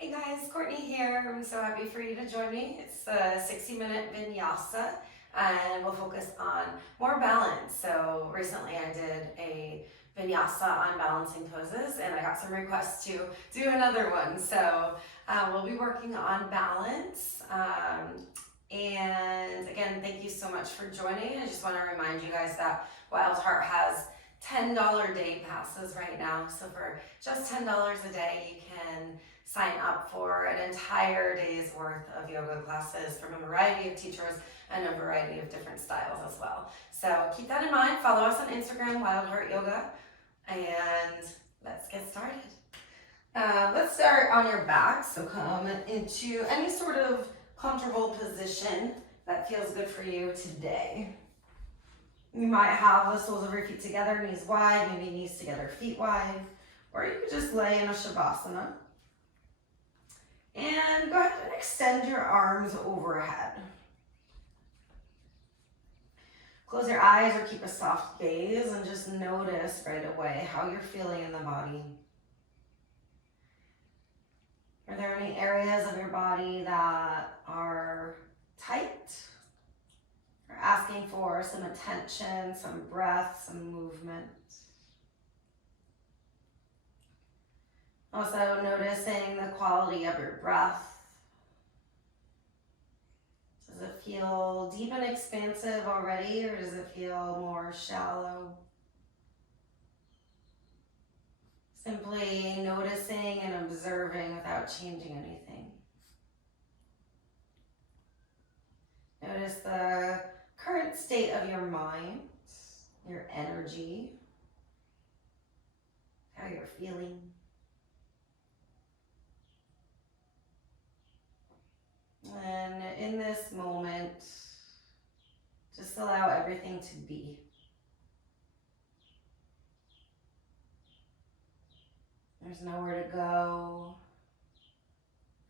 Hey guys, Courtney here. I'm so happy for you to join me. It's a 60-minute Vinyasa and we'll focus on more balance. So recently I did a Vinyasa on balancing poses and I got some requests to do another one. So we'll be working on balance. And again, thank you so much for joining. I just want to remind you guys that Wild Heart has $10 day passes right now. So for just $10 a day, you can sign up for an entire day's worth of yoga classes from a variety of teachers and a variety of different styles as well. So keep that in mind. Follow us on Instagram, Wild Heart Yoga, and let's get started. Let's start on your back. So come into any sort of comfortable position that feels good for you today. You might have the soles of your feet together, knees wide, maybe knees together, feet wide, or you could just lay in a Savasana. And go ahead and extend your arms overhead. Close your eyes or keep a soft gaze and just notice right away how you're feeling in the body. Are there any areas of your body that are tight? Or asking for some attention, some breath, some movement? Also noticing the quality of your breath. Does it feel deep and expansive already, or does it feel more shallow? Simply noticing and observing without changing anything. Notice the current state of your mind, your energy, how you're feeling. And in this moment, just allow everything to be. There's nowhere to go,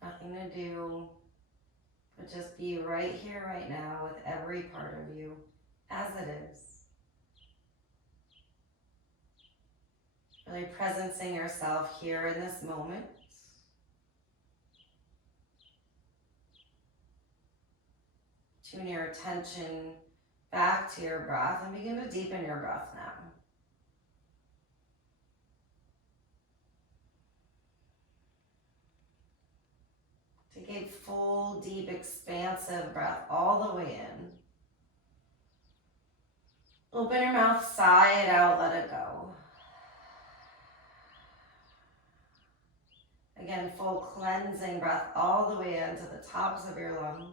nothing to do, but just be right here, right now, with every part of you as it is. Really presencing yourself here in this moment. Tune your attention back to your breath and begin to deepen your breath now. Take a full, deep, expansive breath all the way in. Open your mouth, sigh it out, let it go. Again, full cleansing breath all the way into the tops of your lungs.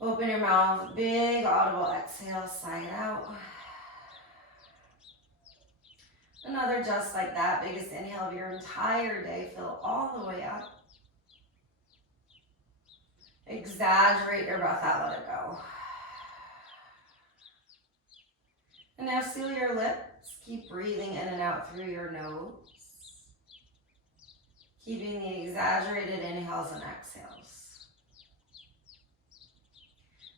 Open your mouth, big audible exhale, sigh it out. Another just like that, biggest inhale of your entire day, fill all the way up. Exaggerate your breath out, let it go. And now seal your lips, keep breathing in and out through your nose. Keeping the exaggerated inhales and exhales.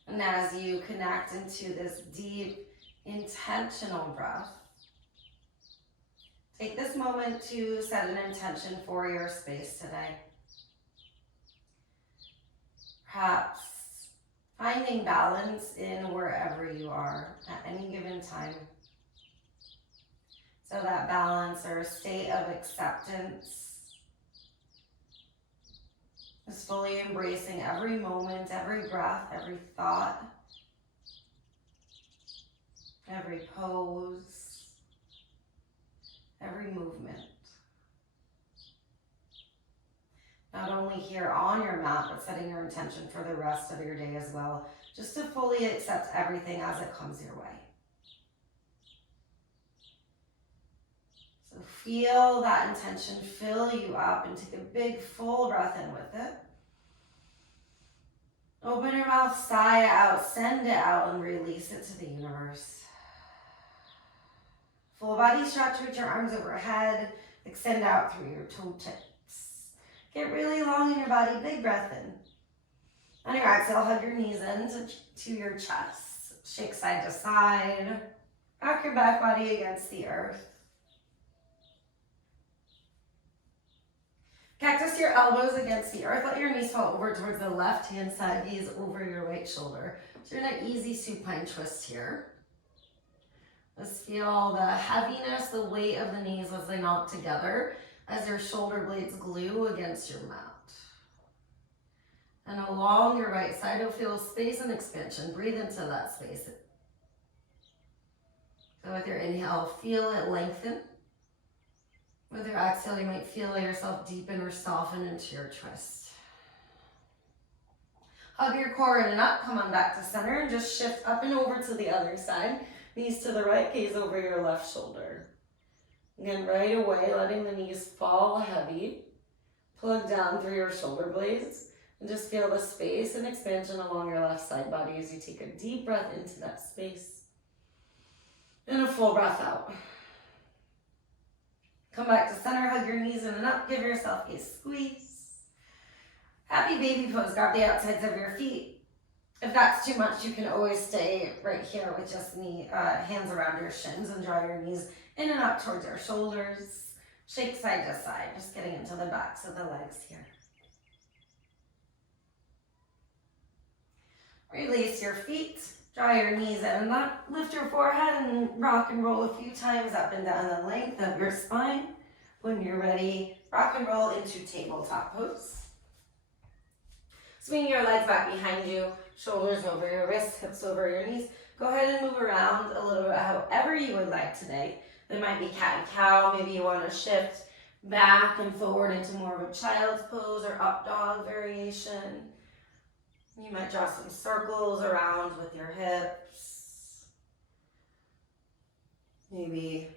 And as you connect into this deep, intentional breath, take this moment to set an intention for your space today. Perhaps finding balance in wherever you are at any given time. So that balance or state of acceptance is fully embracing every moment, every breath, every thought, every pose, every movement. Not only here on your mat, but setting your intention for the rest of your day as well, just to fully accept everything as it comes your way. So feel that intention fill you up and take a big full breath in with it. Open your mouth, sigh it out, send it out, and release it to the universe. Full body stretch, reach your arms overhead, extend out through your toe tips. Get really long in your body, big breath in. On your exhale, hug your knees in to your chest. Shake side to side. Rock your back body against the earth. Cactus your elbows against the earth. Let your knees fall over towards the left hand side, gaze over your right shoulder. So you're in an easy supine twist here. Just feel the heaviness, the weight of the knees as they knot together, as your shoulder blades glue against your mat. And along your right side, you'll feel space and expansion. Breathe into that space. So with your inhale, feel it lengthen. With your exhale, you might feel yourself deepen or soften into your twist. Hug your core in and up. Come on back to center and just shift up and over to the other side. Knees to the right, gaze over your left shoulder. Again, right away, letting the knees fall heavy. Plug down through your shoulder blades. And just feel the space and expansion along your left side body as you take a deep breath into that space. And a full breath out. Come back to center, hug your knees in and up. Give yourself a squeeze. Happy baby pose. Grab the outsides of your feet. If that's too much, you can always stay right here with just hands around your shins and draw your knees in and up towards your shoulders. Shake side to side, just getting into the backs of the legs here. Release your feet, draw your knees in and up, lift your forehead and rock and roll a few times up and down the length of your spine. When you're ready, rock and roll into tabletop pose. Swing your legs back behind you, shoulders over your wrists, hips over your knees. Go ahead and move around a little bit however you would like today. There might be cat and cow, maybe you want to shift back and forward into more of a child's pose or up dog variation. You might draw some circles around with your hips. Maybe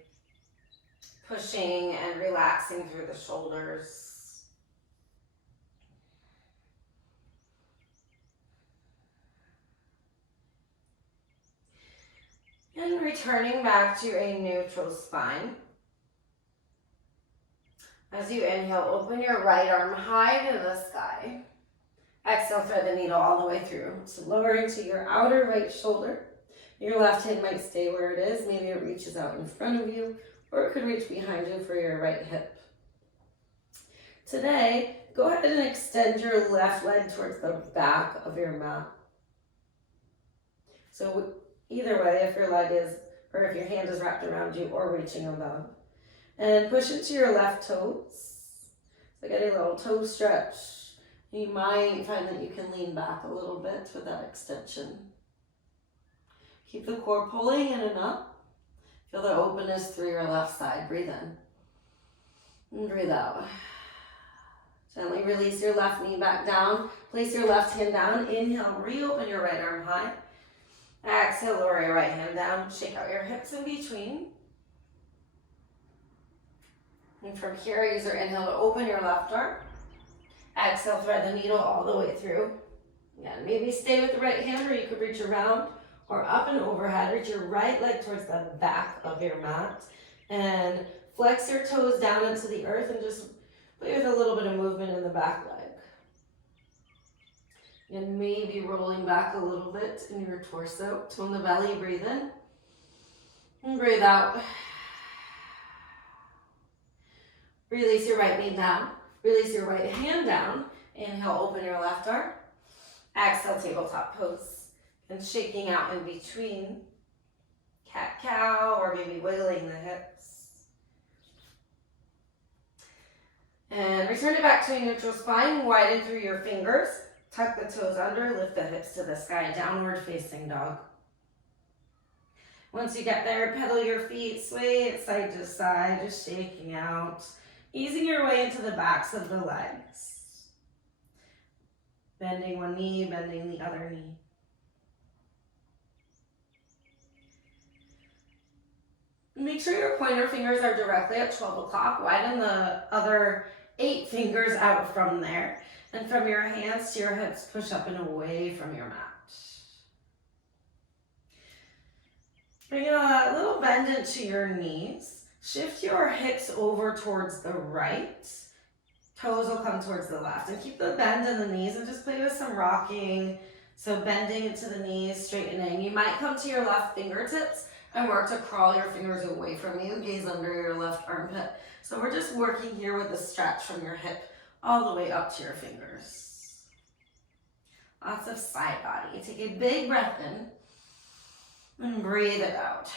pushing and relaxing through the shoulders. And returning back to a neutral spine. As you inhale, open your right arm high to the sky. Exhale, thread the needle all the way through. So lower into your outer right shoulder. Your left hand might stay where it is. Maybe it reaches out in front of you, or it could reach behind you for your right hip. Today, go ahead and extend your left leg towards the back of your mat. So either way, if your leg is, or if your hand is wrapped around you or reaching above. And push into your left toes. So get a little toe stretch. You might find that you can lean back a little bit with that extension. Keep the core pulling in and up. Feel the openness through your left side. Breathe in. And breathe out. Gently release your left knee back down. Place your left hand down. Inhale, reopen your right arm high. Exhale, lower your right hand down. Shake out your hips in between. And from here, use your inhale to open your left arm. Exhale, thread the needle all the way through. Again, maybe stay with the right hand, or you could reach around or up and overhead. Reach your right leg towards the back of your mat. And flex your toes down into the earth and just play with a little bit of movement in the back leg. And maybe rolling back a little bit in your torso. Tone the belly, breathe in. And breathe out. Release your right knee down. Release your right hand down. Inhale, open your left arm. Exhale, tabletop pose. And shaking out in between. Cat-cow, or maybe wiggling the hips. And return it back to a neutral spine. Widen through your fingers. Tuck the toes under, lift the hips to the sky, downward facing dog. Once you get there, pedal your feet, sway it side to side, just shaking out. Easing your way into the backs of the legs. Bending one knee, bending the other knee. Make sure your pointer fingers are directly at 12 o'clock. Widen the other 8 fingers out from there. And from your hands to your hips, push up and away from your mat. Bring a little bend into your knees. Shift your hips over towards the right. Toes will come towards the left. And keep the bend in the knees and just play with some rocking. So bending into the knees, straightening. You might come to your left fingertips and work to crawl your fingers away from you. Gaze under your left armpit. So we're just working here with the stretch from your hip all the way up to your fingers. Lots of side body. Take a big breath in and breathe it out.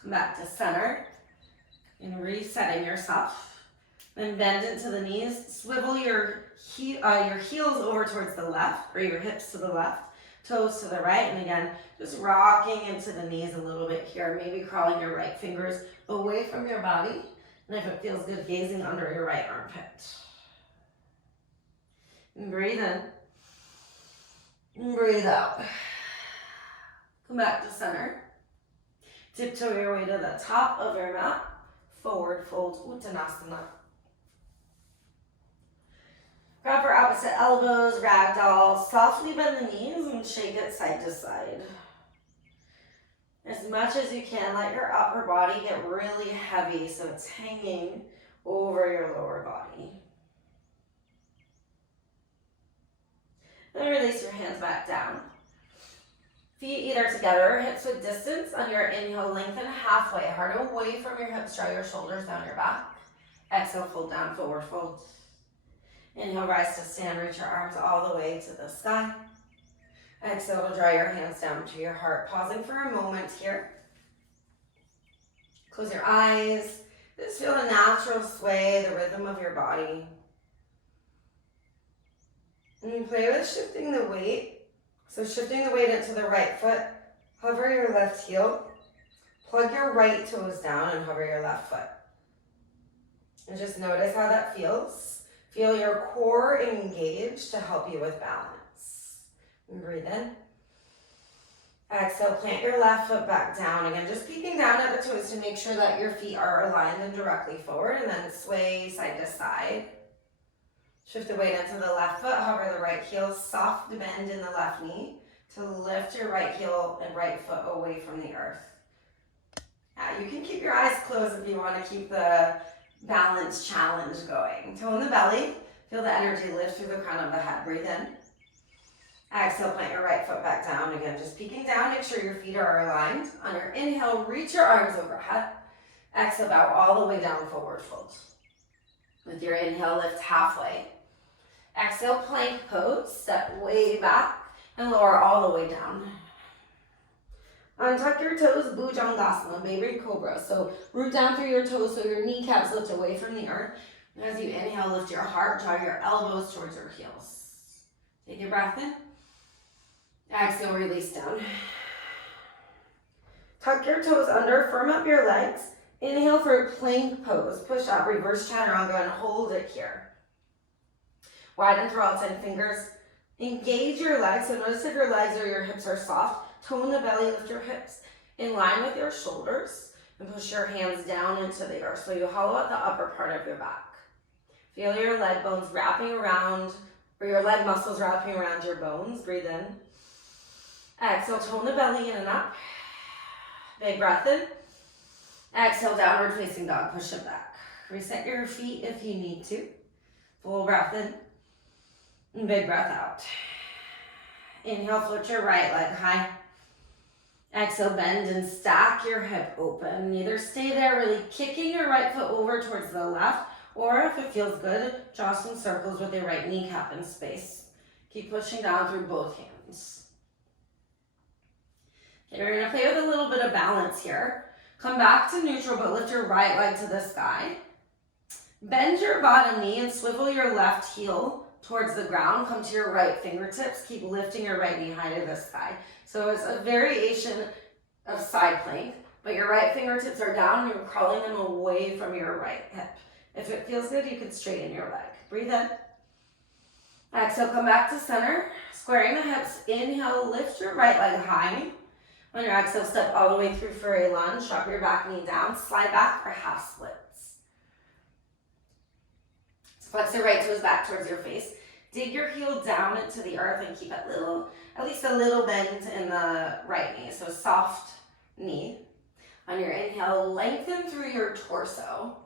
Come back to center and resetting yourself. Then bend into the knees. Swivel your heels over towards the left, or your hips to the left, toes to the right. And again, just rocking into the knees a little bit here. Maybe crawling your right fingers away from your body. And if it feels good, gazing under your right armpit. And breathe in. And breathe out. Come back to center. Tiptoe your way to the top of your mat. Forward fold, Uttanasana. Grab your opposite elbows, ragdoll. Softly bend the knees and shake it side to side. As much as you can, let your upper body get really heavy so it's hanging over your lower body. Then release your hands back down. Feet either together, hips with distance. On your inhale, lengthen halfway, heart away from your hips, draw your shoulders down your back. Exhale, fold down, forward fold. Inhale, rise to stand, reach your arms all the way to the sky. Exhale to draw your hands down to your heart. Pausing for a moment here. Close your eyes. Just feel the natural sway, the rhythm of your body. And you play with shifting the weight. So shifting the weight into the right foot, hover your left heel, plug your right toes down and hover your left foot. And just notice how that feels. Feel your core engage to help you with balance. And breathe in. Exhale, plant your left foot back down. Again, just peeking down at the toes to make sure that your feet are aligned and directly forward, and then sway side to side. Shift the weight into the left foot, hover the right heel, soft bend in the left knee to lift your right heel and right foot away from the earth. You can keep your eyes closed if you want to keep the balance challenge going. Tone the belly, feel the energy lift through the crown of the head. Breathe in. Exhale, plant your right foot back down. Again, just peeking down, make sure your feet are aligned. On your inhale, reach your arms overhead. Exhale, bow all the way down, forward fold. With your inhale, lift halfway. Exhale, plank pose, step way back and lower all the way down. Untuck your toes, Bhujangasana, baby cobra. So root down through your toes so your kneecaps lift away from the earth. And as you inhale, lift your heart, draw your elbows towards your heels. Take a breath in. Exhale, release down. Tuck your toes under, firm up your legs. Inhale for a plank pose. Push up, reverse chaturanga, and hold it here. Widen through all 10 fingers. Engage your legs. So notice if your legs or your hips are soft. Tone the belly, lift your hips in line with your shoulders. And push your hands down into the earth. So you hollow out the upper part of your back. Feel your leg bones wrapping around, or your leg muscles wrapping around your bones. Breathe in. Exhale, tone the belly in and up. Big breath in. Exhale, downward facing dog. Push it back. Reset your feet if you need to. Full breath in. And big breath out. Inhale, float your right leg high. Exhale, bend and stack your hip open. Either stay there, really kicking your right foot over towards the left, or if it feels good, draw some circles with your right kneecap in space. Keep pushing down through both hands. Okay, we're gonna play with a little bit of balance here. Come back to neutral, but lift your right leg to the sky. Bend your bottom knee and swivel your left heel towards the ground. Come to your right fingertips. Keep lifting your right knee high to the sky. So it's a variation of side plank, but your right fingertips are down and you're crawling them away from your right hip. If it feels good, you can straighten your leg. Breathe in. Exhale, come back to center. Squaring the hips. Inhale, lift your right leg high. On your exhale, step all the way through for a lunge. Drop your back knee down. Slide back for half splits. Flex your right toes back towards your face. Dig your heel down into the earth and keep at least a little bend in the right knee. So soft knee. On your inhale, lengthen through your torso.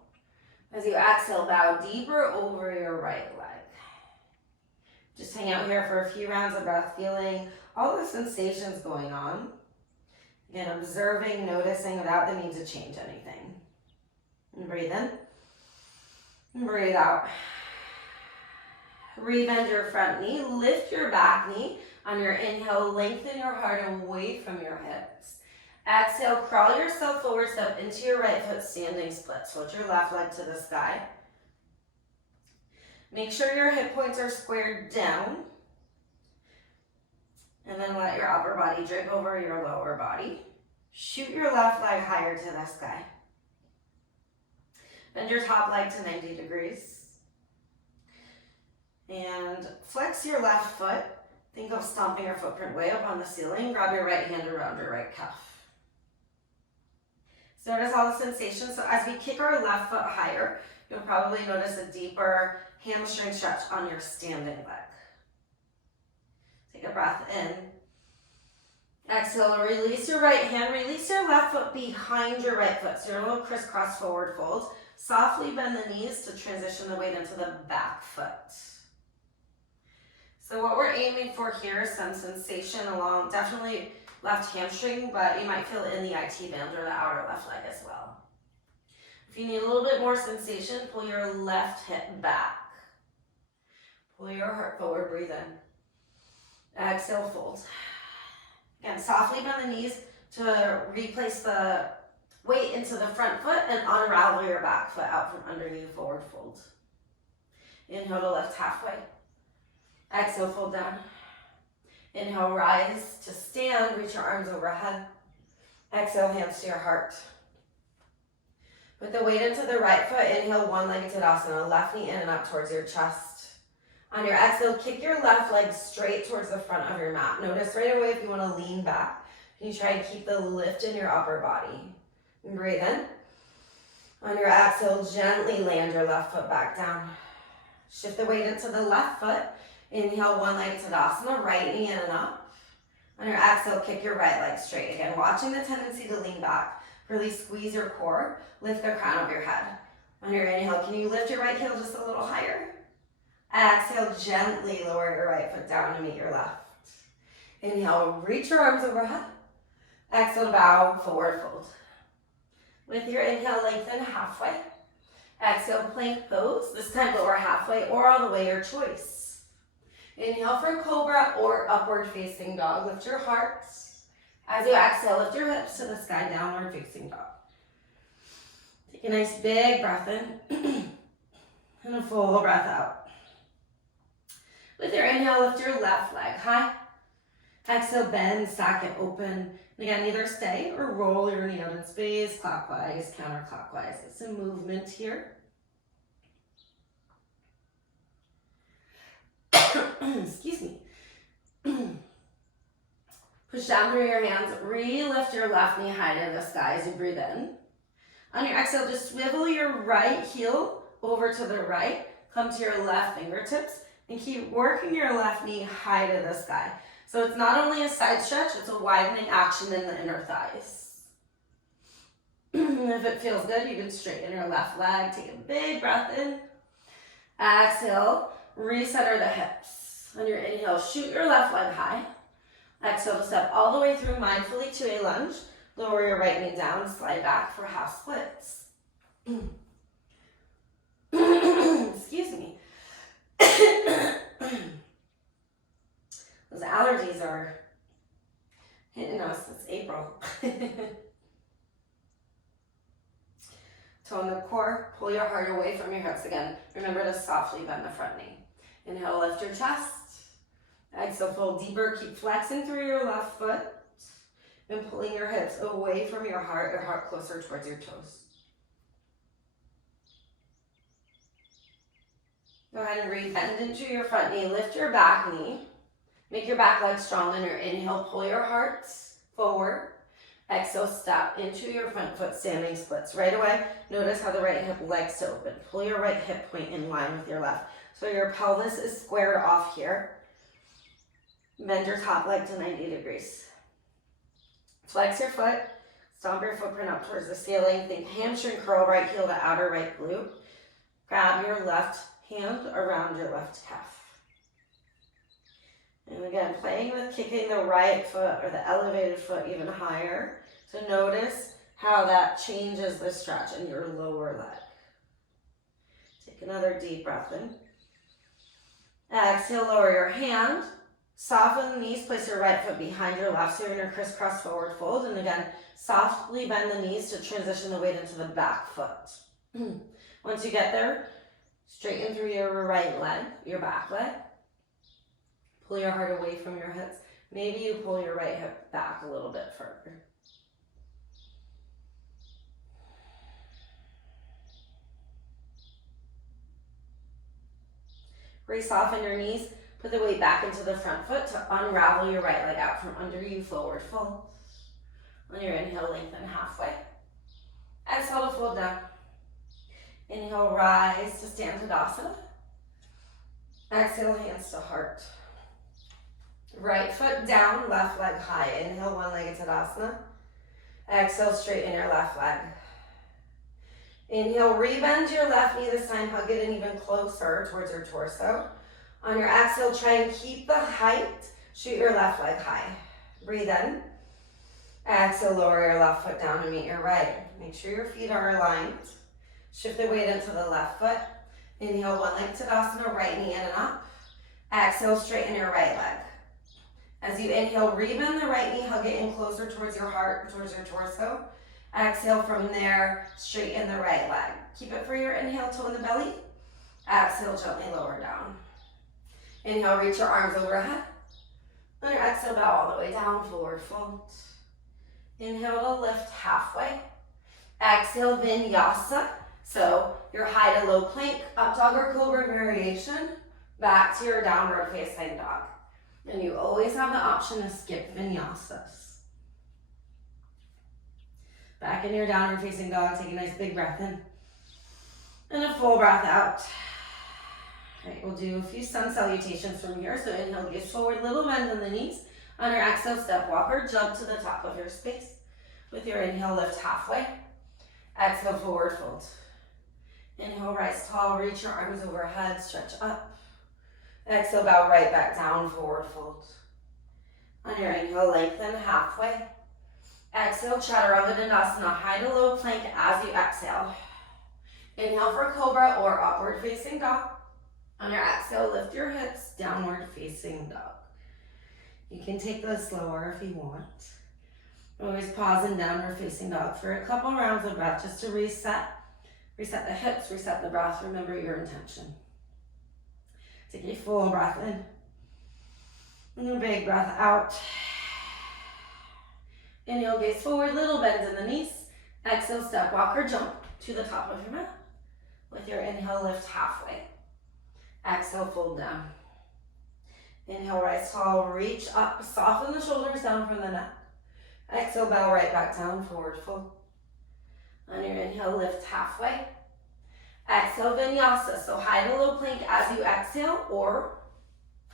As you exhale, bow deeper over your right leg. Just hang out here for a few rounds of breath, feeling all the sensations going on. Again, observing, noticing without the need to change anything. And breathe in. And breathe out. Rebend your front knee, lift your back knee. On your inhale, lengthen your heart away from your hips. Exhale, crawl yourself forward, step into your right foot, standing split. Float your left leg to the sky. Make sure your hip points are squared down. And then let your upper body drape over your lower body. Shoot your left leg higher to the sky. Bend your top leg to 90 degrees. And flex your left foot. Think of stomping your footprint way up on the ceiling. Grab your right hand around your right calf. So notice all the sensations. So as we kick our left foot higher, you'll probably notice a deeper hamstring stretch on your standing leg. Take a breath in. Exhale, release your right hand. Release your left foot behind your right foot. So you're a little crisscross forward fold. Softly bend the knees to transition the weight into the back foot. So what we're aiming for here is some sensation along definitely left hamstring, but you might feel it in the IT band or the outer left leg as well. If you need a little bit more sensation, pull your left hip back. Pull your heart forward, breathe in. Exhale, fold. Again, softly bend the knees to replace the weight into the front foot and unravel your back foot out from under you, forward fold. Inhale to lift halfway. Exhale, fold down. Inhale, rise to stand, reach your arms overhead. Exhale, hands to your heart. Put the weight into the right foot. Inhale, one-legged Uttanasana, left knee in and up towards your chest. On your exhale, kick your left leg straight towards the front of your mat. Notice right away if you want to lean back. Can you try and keep the lift in your upper body? And breathe in. On your exhale, gently land your left foot back down. Shift the weight into the left foot. Inhale, one-legged Tadasana, right knee in and up. On your exhale, kick your right leg straight. Again, watching the tendency to lean back. Really squeeze your core. Lift the crown of your head. On your inhale, can you lift your right heel just a little higher? Exhale, gently lower your right foot down to meet your left. Inhale, reach your arms overhead. Exhale, bow, forward fold. With your inhale, lengthen halfway. Exhale, plank pose. This time lower halfway or all the way, your choice. Inhale for Cobra or upward facing dog. Lift your heart. As you exhale, lift your hips to the sky, downward facing dog. Take a nice big breath in and a full breath out. With your inhale, lift your left leg high. Exhale, bend, stack it open. And again, either stay or roll your knee out in space, clockwise, counterclockwise. It's a movement here. Excuse me. Push down through your hands. Re-lift your left knee high to the sky as you breathe in. On your exhale, just swivel your right heel over to the right. Come to your left fingertips and keep working your left knee high to the sky. So it's not only a side stretch, it's a widening action in the inner thighs. If it feels good, you can straighten your left leg. Take a big breath in. Exhale, recenter the hips. On your inhale, shoot your left leg high. Exhale to step all the way through mindfully to a lunge. Lower your right knee down, slide back for half splits. Excuse me. Those allergies are hitting us. It's April. Tone the core. Pull your heart away from your hips again. Remember to softly bend the front knee. Inhale, lift your chest. Exhale, fold deeper. Keep flexing through your left foot and pulling your hips away from your heart closer towards your toes. Go ahead and re-bend into your front knee. Lift your back knee. Make your back leg strong on your inhale. Pull your heart forward. Exhale, step into your front foot, standing splits. Right away, notice how the right hip legs to open. Pull your right hip point in line with your left. So your pelvis is squared off here. Bend your top leg to 90 degrees. Flex your foot. Stomp your footprint up towards the ceiling. Think hamstring curl, right heel to outer right glute. Grab your left hand around your left calf. And again, playing with kicking the right foot or the elevated foot even higher to notice how that changes the stretch in your lower leg. Take another deep breath in. Exhale, lower your hand. Soften the knees, place your right foot behind your left, so you're in a crisscross forward fold. And again, softly bend the knees to transition the weight into the back foot. Once you get there, straighten through your right leg, your back leg. Pull your heart away from your hips. Maybe you pull your right hip back a little bit further. Re-soften your knees. Put the weight back into the front foot to unravel your right leg out from under you, forward fold. On your inhale, lengthen halfway. Exhale to fold down. Inhale, rise to stand Tadasana. Exhale, hands to heart. Right foot down, left leg high. Inhale, one-legged Tadasana. Exhale, straighten your left leg. Inhale, rebend your left knee this time. Hug it in even closer towards your torso. On your exhale, try and keep the height. Shoot your left leg high. Breathe in. Exhale, lower your left foot down and meet your right. Make sure your feet are aligned. Shift the weight into the left foot. Inhale, one-legged Tadasana, right knee in and up. Exhale, straighten your right leg. As you inhale, rebend the right knee, hug it in closer towards your heart, towards your torso. Exhale from there, straighten the right leg. Keep it for your inhale, toe in the belly. Exhale, gently lower down. Inhale, reach your arms overhead. On your exhale, bow all the way down, forward fold. Inhale to lift halfway. Exhale, Vinyasa. So your high to low plank, up dog or Cobra variation, back to your downward facing dog. And you always have the option to skip Vinyasas. Back in your downward facing dog, take a nice big breath in. And a full breath out. All right, we'll do a few sun salutations from here. So inhale, gaze forward, little bend in the knees. On your exhale, step walker, jump to the top of your space. With your inhale, lift halfway. Exhale, forward fold. Inhale, rise tall, reach your arms overhead, stretch up. Exhale, bow right back down, forward fold. On your inhale, lengthen halfway. Exhale, Chaturanga Dandasana, high to low plank as you exhale. Inhale for Cobra or upward facing dog. On your exhale, lift your hips, downward facing dog. You can take this slower if you want. Always pause in downward facing dog for a couple rounds of breath just to reset. Reset the hips, reset the breath. Remember your intention. Take a full breath in. And a big breath out. Inhale, gaze forward, little bend in the knees. Exhale, step walker, jump to the top of your mat. With your inhale, lift halfway. Exhale, fold down. Inhale, rise tall, reach up, soften the shoulders down from the neck. Exhale, bow right back down, forward fold. On your inhale, lift halfway. Exhale, Vinyasa, so high to low plank as you exhale, or,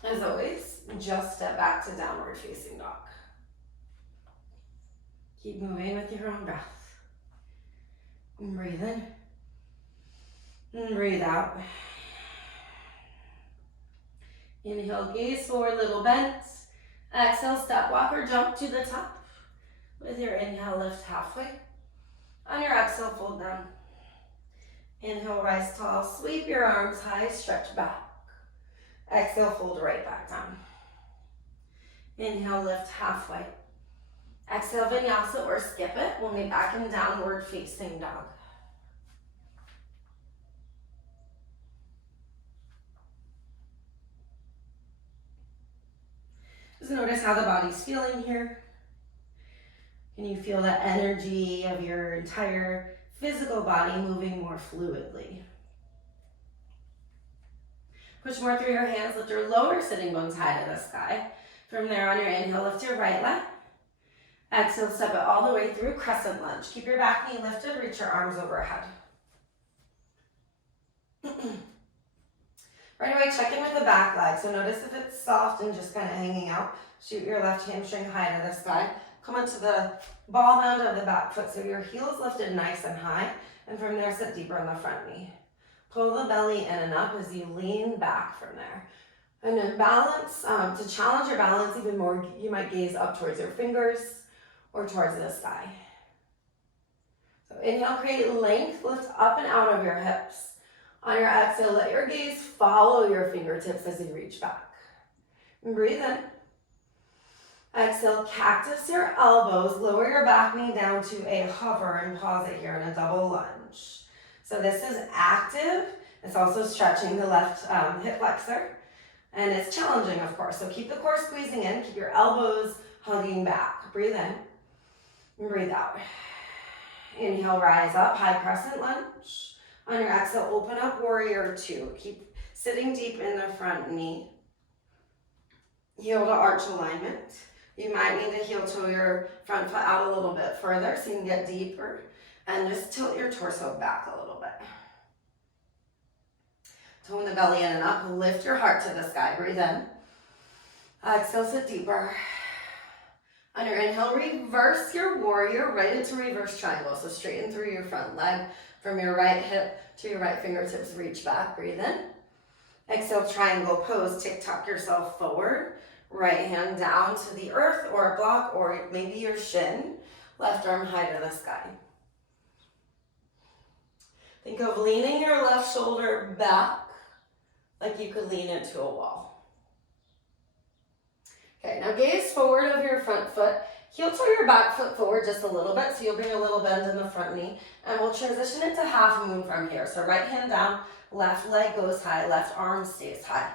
as always, just step back to downward facing dog. Keep moving with your own breath. And breathe in. And breathe out. Inhale, gaze forward, little bend. Exhale, step walker, jump to the top. With your inhale, lift halfway. On your exhale, fold down. Inhale, rise tall, sweep your arms high, stretch back. Exhale, fold right back down. Inhale, lift halfway. Exhale, Vinyasa or skip it. We'll meet back in downward facing dog. Just notice how the body's feeling here. Can you feel the energy of your entire physical body moving more fluidly? Push more through your hands, lift your lower sitting bones high to the sky. From there, on your inhale, lift your right leg. Exhale, step it all the way through, Crescent Lunge. Keep your back knee lifted, reach your arms overhead. Right away, check in with the back leg. So notice if it's soft and just kind of hanging out. Shoot your left hamstring high to the sky. Come onto the ball mound of the back foot so your heel's lifted nice and high. And from there, sit deeper in the front knee. Pull the belly in and up as you lean back from there. And then balance, to challenge your balance even more, you might gaze up towards your fingers or towards the sky. So inhale, create length, lift up and out of your hips. On your exhale, let your gaze follow your fingertips as you reach back. And breathe in. Exhale, cactus your elbows, lower your back knee down to a hover and pause it here in a double lunge. So this is active. It's also stretching the left hip flexor. And it's challenging, of course. So keep the core squeezing in, keep your elbows hugging back. Breathe in and breathe out. Inhale, rise up, high crescent lunge. On your exhale, open up warrior two. Keep sitting deep in the front knee. Heel to arch alignment. You might need to heel toe your front foot out a little bit further so you can get deeper. And just tilt your torso back a little bit. Tone the belly in and up. Lift your heart to the sky. Breathe in. Exhale, sit deeper. On your inhale, reverse your warrior right into reverse triangle. So straighten through your front leg. From your right hip to your right fingertips, reach back. Breathe in. Exhale, triangle pose. Tick-tock yourself forward. Right hand down to the earth or a block or maybe your shin. Left arm high to the sky. Think of leaning your left shoulder back like you could lean into a wall. Okay, now gaze forward of your front foot. Heel toe your back foot forward just a little bit, so you'll bring a little bend in the front knee. And we'll transition it to half moon from here. So right hand down, left leg goes high, left arm stays high.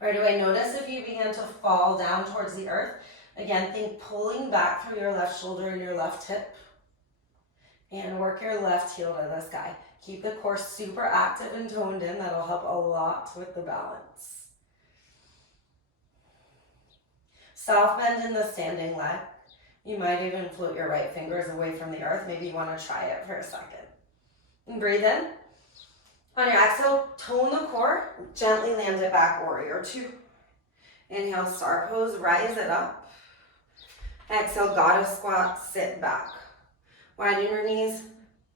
Right away, notice if you begin to fall down towards the earth. Again, think pulling back through your left shoulder and your left hip. And work your left heel to the sky. Keep the core super active and toned in. That'll help a lot with the balance. Soft bend in the standing leg. You might even float your right fingers away from the earth. Maybe you want to try it for a second. And breathe in. On your exhale, tone the core. Gently land it back, warrior two. Inhale, star pose, rise it up. Exhale, goddess squat, sit back. Widen your knees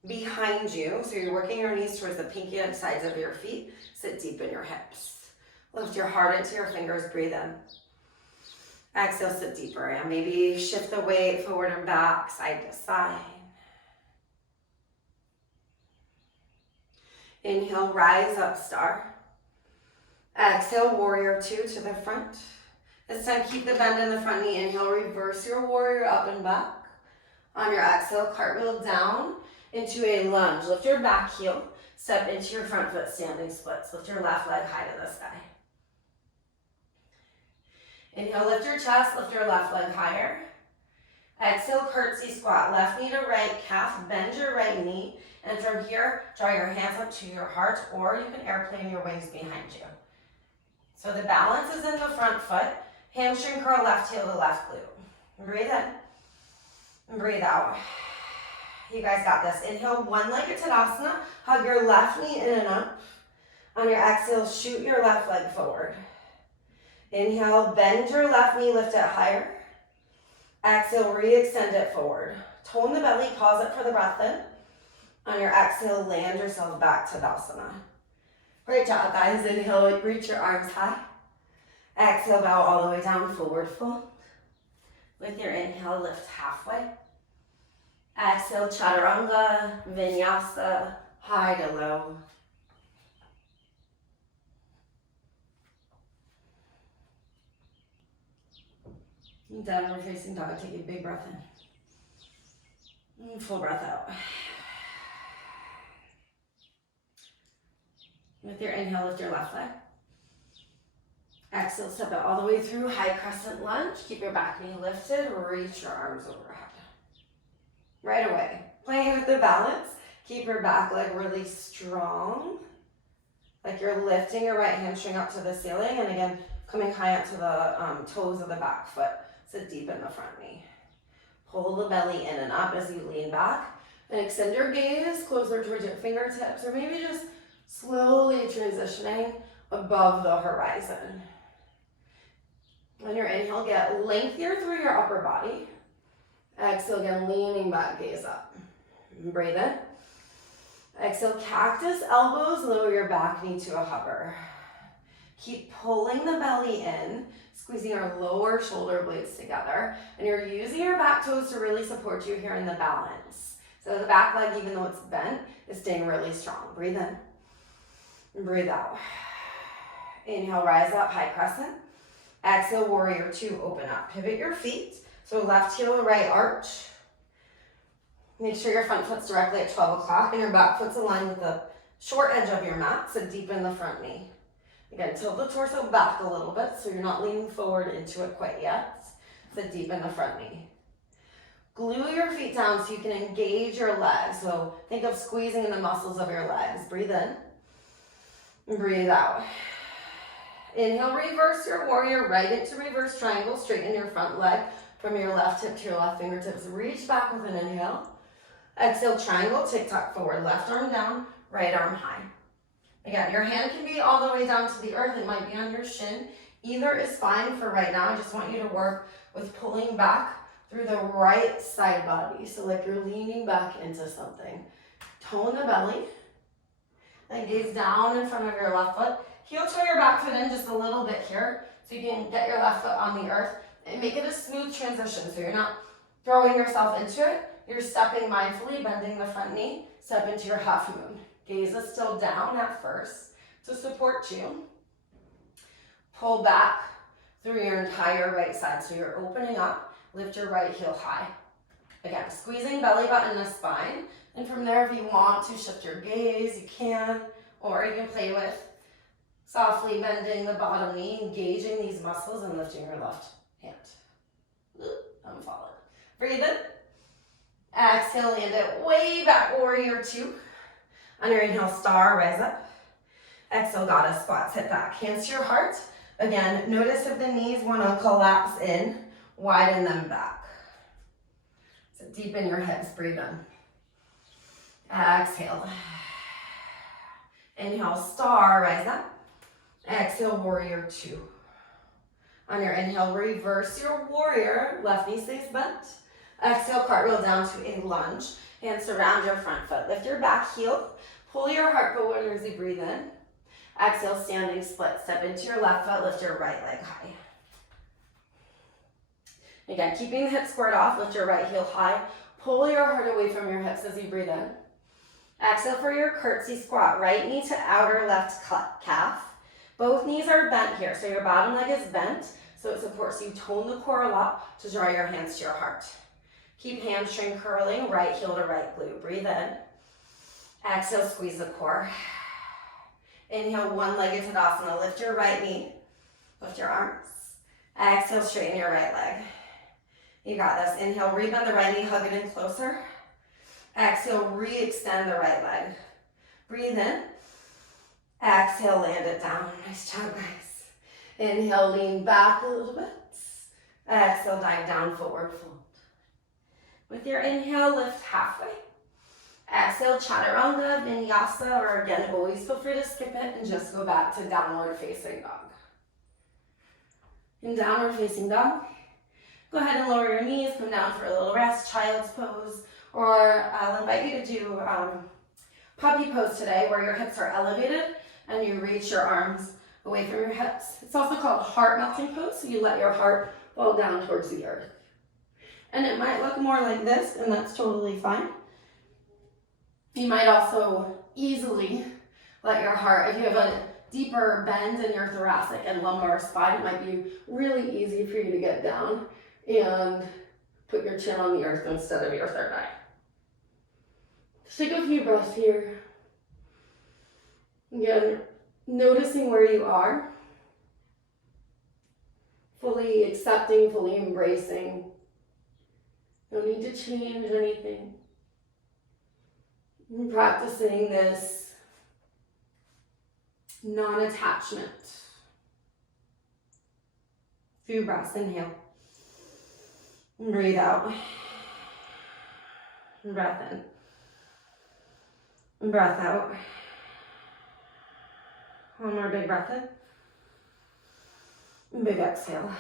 behind you. So you're working your knees towards the pinky end sides of your feet. Sit deep in your hips. Lift your heart into your fingers, breathe in. Exhale, sit deeper, and maybe shift the weight forward and back, side to side. Inhale, rise up, star. Exhale, warrior two to the front. This time, keep the bend in the front knee. Inhale, reverse your warrior up and back. On your exhale, cartwheel down into a lunge. Lift your back heel, step into your front foot standing splits. Lift your left leg high to the sky. Inhale, lift your chest, lift your left leg higher. Exhale, curtsy squat, left knee to right calf, bend your right knee. And from here, draw your hands up to your heart, or you can airplane your wings behind you. So the balance is in the front foot. Hamstring curl, left heel to left glute. Breathe in and breathe out. You guys got this. Inhale, one-legged Uttanasana. Hug your left knee in and up. On your exhale, shoot your left leg forward. Inhale, bend your left knee, lift it higher. Exhale, re-extend it forward. Tone the belly, pause it for the breath in. On your exhale, land yourself back to Navasana. Great job, guys. Inhale, reach your arms high. Exhale, bow all the way down, forward fold. With your inhale, lift halfway. Exhale, chaturanga, vinyasa, high to low. Downward facing dog, take a big breath in. And full breath out. With your inhale, lift your left leg. Exhale, step it all the way through, high crescent lunge. Keep your back knee lifted, reach your arms overhead. Right away, playing with the balance. Keep your back leg really strong. Like you're lifting your right hamstring up to the ceiling, and again, coming high up to the toes of the back foot. Sit deep in the front knee. Pull the belly in and up as you lean back. And extend your gaze closer towards your fingertips, or maybe just slowly transitioning above the horizon. On your inhale, get lengthier through your upper body. Exhale, again, leaning back, gaze up. Breathe in. Exhale, cactus elbows, lower your back knee to a hover. Keep pulling the belly in, squeezing our lower shoulder blades together. And you're using your back toes to really support you here in the balance. So the back leg, even though it's bent, is staying really strong. Breathe in. Breathe out. Inhale, rise up, high crescent. Exhale, warrior two, open up. Pivot your feet. So left heel, right arch. Make sure your front foot's directly at 12 o'clock and your back foot's aligned with the short edge of your mat, so deepen the front knee. Again, tilt the torso back a little bit so you're not leaning forward into it quite yet. So deepen the front knee. Glue your feet down so you can engage your legs. So think of squeezing in the muscles of your legs. Breathe in and breathe out. Inhale, reverse your warrior right into reverse triangle. Straighten your front leg from your left hip to your left fingertips. Reach back with an inhale. Exhale, triangle, tick-tock forward. Left arm down, right arm high. Again, your hand can be all the way down to the earth. It might be on your shin. Either is fine for right now. I just want you to work with pulling back through the right side body. So like you're leaning back into something. Tone the belly. Then gaze down in front of your left foot. Heel toe your back foot in just a little bit here so you can get your left foot on the earth and make it a smooth transition. So you're not throwing yourself into it. You're stepping mindfully, bending the front knee. Step into your half moon. Gaze is still down at first to support you. Pull back through your entire right side. So you're opening up. Lift your right heel high. Again, squeezing belly button to spine. And from there, if you want to shift your gaze, you can. Or you can play with softly bending the bottom knee, engaging these muscles, and lifting your left hand. I'm falling. Breathe in. Exhale, land it way back, warrior two. On your inhale, star, rise up. Exhale, goddess squat, sit back. Hands to your heart. Again, notice if the knees want to collapse in, widen them back. So deepen your hips, breathe in. Exhale. Inhale, star, rise up. Exhale, warrior two. On your inhale, reverse your warrior. Left knee stays bent. Exhale, cartwheel down to a lunge. Hands surround your front foot. Lift your back heel. Pull your heart forward as you breathe in. Exhale, standing split. Step into your left foot. Lift your right leg high. Again, keeping the hips squared off. Lift your right heel high. Pull your heart away from your hips as you breathe in. Exhale for your curtsy squat. Right knee to outer left calf. Both knees are bent here, so your bottom leg is bent, so it supports you. Tone the core a lot to draw your hands to your heart. Keep hamstring curling, right heel to right glute. Breathe in. Exhale, squeeze the core. Inhale, one-legged Tadasana. Lift your right knee. Lift your arms. Exhale, straighten your right leg. You got this. Inhale, rebend the right knee, hug it in closer. Exhale, re-extend the right leg. Breathe in. Exhale, land it down. Nice job, guys. Inhale, lean back a little bit. Exhale, dive down, forward fold. With your inhale, lift halfway. Exhale, chaturanga, vinyasa, or again, always feel free to skip it and just go back to downward facing dog. In downward facing dog, go ahead and lower your knees, come down for a little rest, child's pose, or I'll invite you to do puppy pose today where your hips are elevated and you reach your arms away from your hips. It's also called heart melting pose, so you let your heart fall down towards the earth. And it might look more like this, and that's totally fine. You might also easily let your heart, if you have a deeper bend in your thoracic and lumbar spine, it might be really easy for you to get down and put your chin on the earth instead of your third eye. Just take a few breaths here. Again, noticing where you are. Fully accepting, fully embracing. No need to change anything. And practicing this non-attachment. Few breaths, inhale. And breathe out. And breath in. And breath out. One more big breath in. And big exhale.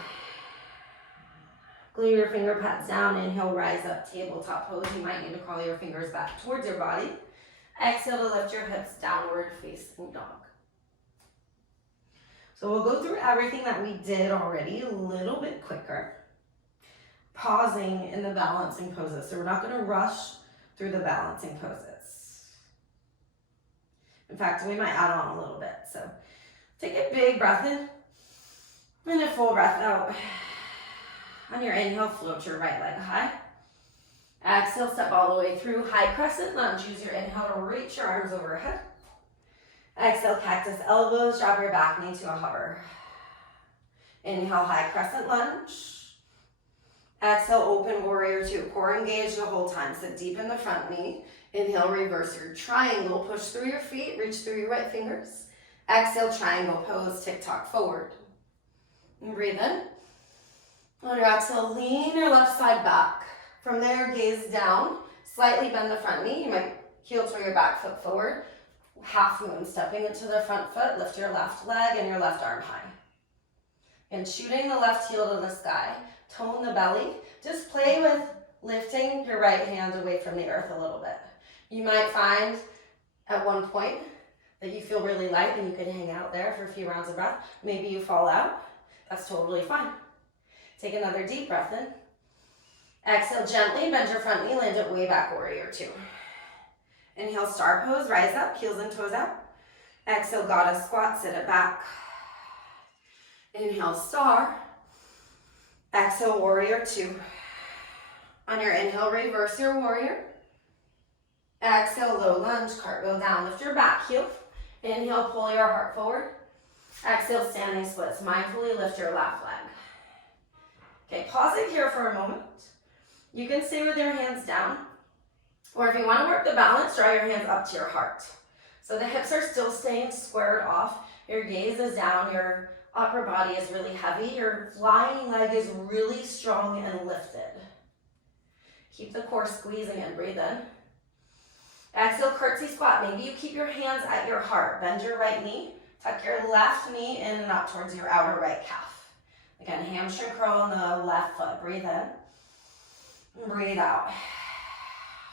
Glue your finger pads down. Inhale, rise up, tabletop pose. You might need to crawl your fingers back towards your body. Exhale to lift your hips, downward facing dog. So we'll go through everything that we did already a little bit quicker. Pausing in the balancing poses. So we're not going to rush through the balancing poses. In fact, we might add on a little bit. So take a big breath in and a full breath out. On your inhale, float your right leg high. Exhale, step all the way through high crescent lunge. Use your inhale to reach your arms overhead. Exhale, cactus elbows, drop your back knee to a hover. Inhale, high crescent lunge. Exhale, open warrior two. Core engaged the whole time. Sit deep in the front knee. Inhale, reverse your triangle. Push through your feet, reach through your right fingers. Exhale, triangle pose, tick-tock forward. And breathe in. On your exhale, lean your left side back. From there, gaze down. Slightly bend the front knee. You might heel to your back foot forward. Half moon, stepping into the front foot. Lift your left leg and your left arm high. And shooting the left heel to the sky. Tone the belly. Just play with lifting your right hand away from the earth a little bit. You might find at one point that you feel really light and you can hang out there for a few rounds of breath. Maybe you fall out. That's totally fine. Take another deep breath in. Exhale, gently bend your front knee, land it way back, warrior two. Inhale, star pose, rise up, heels and toes out. Exhale, goddess squat, sit it back. Inhale, star. Exhale, warrior two. On your inhale, reverse your warrior. Exhale, low lunge, cartwheel down. Lift your back heel. Inhale, pull your heart forward. Exhale, standing splits. Mindfully lift your left leg. Okay, pause it here for a moment. You can stay with your hands down. Or if you want to work the balance, draw your hands up to your heart. So the hips are still staying squared off. Your gaze is down. Your upper body is really heavy. Your flying leg is really strong and lifted. Keep the core squeezing and breathe in. Exhale, curtsy squat. Maybe you keep your hands at your heart. Bend your right knee. Tuck your left knee in and up towards your outer right calf. Again, hamstring curl on the left foot. Breathe in. Breathe out.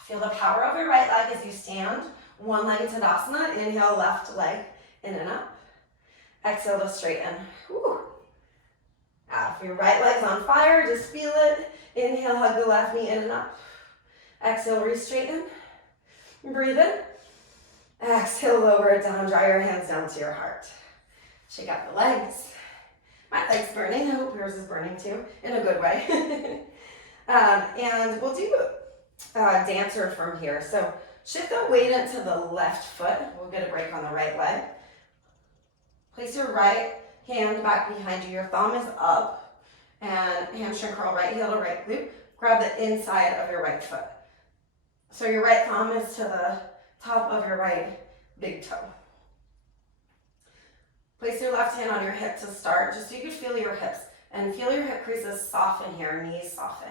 Feel the power of your right leg as you stand. One-legged Tadasana. Inhale, left leg in and up. Exhale to straighten. Whew. If your right leg's on fire, just feel it. Inhale, hug the left knee in and up. Exhale, re-straighten. Breathe in. Exhale, lower it down. Draw your hands down to your heart. Shake out the legs. My leg's burning. I hope yours is burning too, in a good way. And we'll do dancer from here. So shift the weight into the left foot. We'll get a break on the right leg. Place your right hand back behind you. Your thumb is up. And hamstring curl, right heel to right glute. Grab the inside of your right foot. So your right thumb is to the top of your right big toe. Place your left hand on your hip to start, just so you can feel your hips. And feel your hip creases soften here, knees soften.